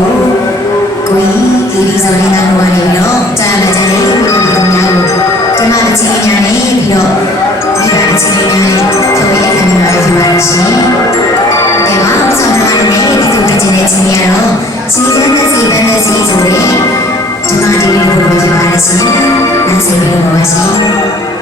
ပည့်ရဲ့အကိုကိုရင်ဒီဒီဆိုရင်ကတော့နေပြီးတော့ကြာလာကြတယ်ဘုရားတော်များကိုဓမ္မတချင်းများနဲ့ပြီးတော့မိဘတချင်းများနဲ့ကျော်ရဲ့ခံရတာဖြစ်ပါရှင်။ဒီမှာဆောင်းဓမ္မတွေနဲ့ဒီလိုတချင်းတဲ့ချင်းများတော့စီကန်းတဲ့စီကန်းတဲ့စီဆိုရင်ဓမ္မဒီလိုလိုဖြစ်ပါရှင်။နားဆင်ပြီးတော့ပါရှင်။